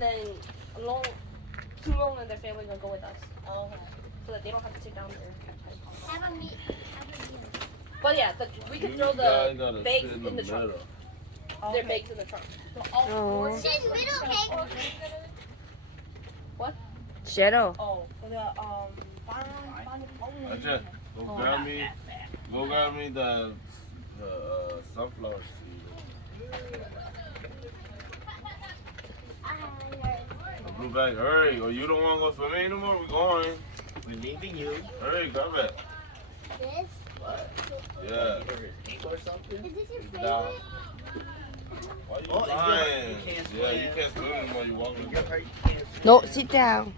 and then too long and their family gonna go with us. Oh, okay. So that they don't have to sit down there. Have a meal. But yeah, we could throw the bags in the trunk. Their bags in the trunk. Oh. Middle cake. What? Shadow. Oh, for the Ajay, go grab me the sunflower seed. The blue bag, hurry, or you don't want to go swimming anymore? We're going. We're leaving you. Hurry, grab it. This? Yeah. Or something? Is this your favorite? Nah. Why you lying? You can't swim. Yeah, you can't swim anymore. You walking. You're hurt. You can't swim. No, sit down.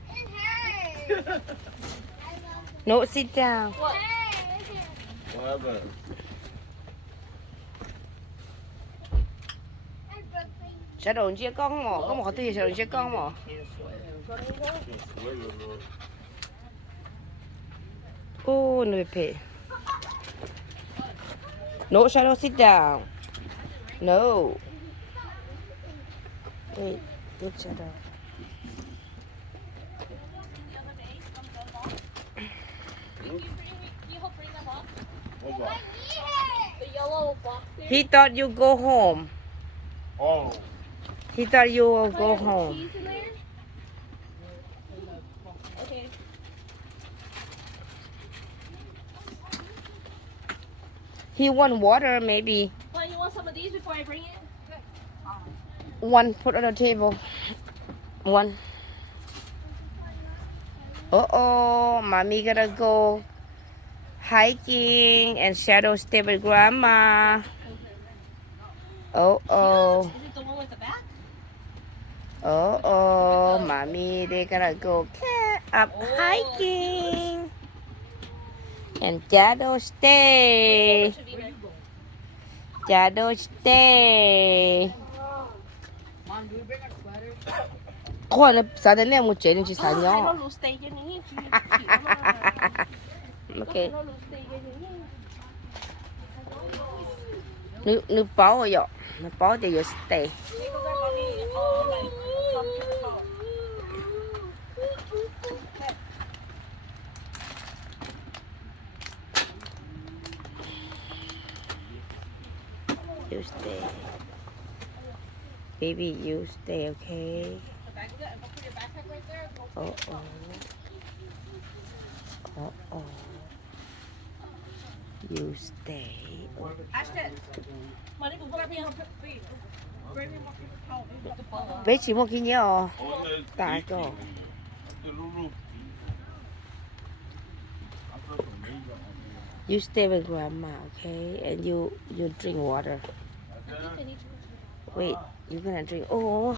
It hurts. No, sit down. What? What happened? Shadow, chia con mà, có một họ tiêu Shadow chia con mà. Can't swim. Oh, no pay. No, Shadow, sit down. No. Wait, Shadow. The yellow box there. He thought you go home. Oh. He thought you will go home. Cheese in there? Okay. He want water, maybe. Well, you want some of these before I bring it? One put on the table. One. Uh-oh, mommy gotta go hiking and Shadow stay with grandma. Uh-oh. Is it the one with the back? Uh-oh, mommy, they gotta go up hiking. And Shadow stay. Shadow stay. Mom, do we bring our sweaters? Kho là sao đến đây một chế nên chỉ xài Nó nhỏ. lù stay cho những Ok. Nước bó rồi dọ. Nước bó thì giờ stay. You stay. Baby, you stay, okay? Uh-oh. Uh-oh. You stay. Bé chỉ một cái nhớ tại cô. You stay with grandma, okay? And you drink water. Wait, you're gonna drink. Oh.